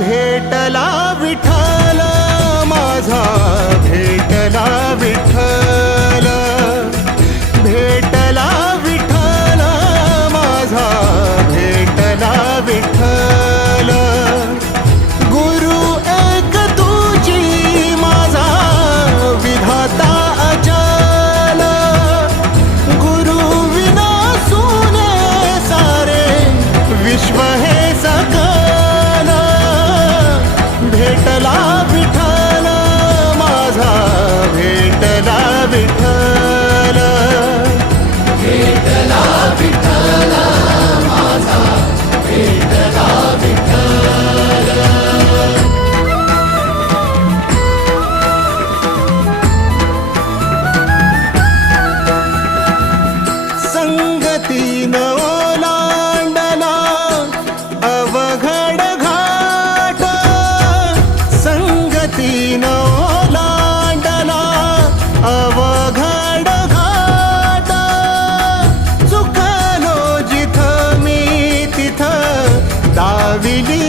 भेटला विठ्ठल माझा, भेटला विठ्ठल, भेटला विठ्ठल माझा, भेटला विठ्ठल. गुरु एक तुझी माझा विधाता अचल, गुरु विना सुने सारे विश्व हे सकल. भेटला विठ्ठल माझा, भेटला विठ्ठल, भेटला विठ्ठल माझा, भेटला विठ्ठल. संगतीन ओलांडला अवघड घाट, संगतीन ओलांडला अवघड घाट. चुकलो जिथं मी तिथं दाविली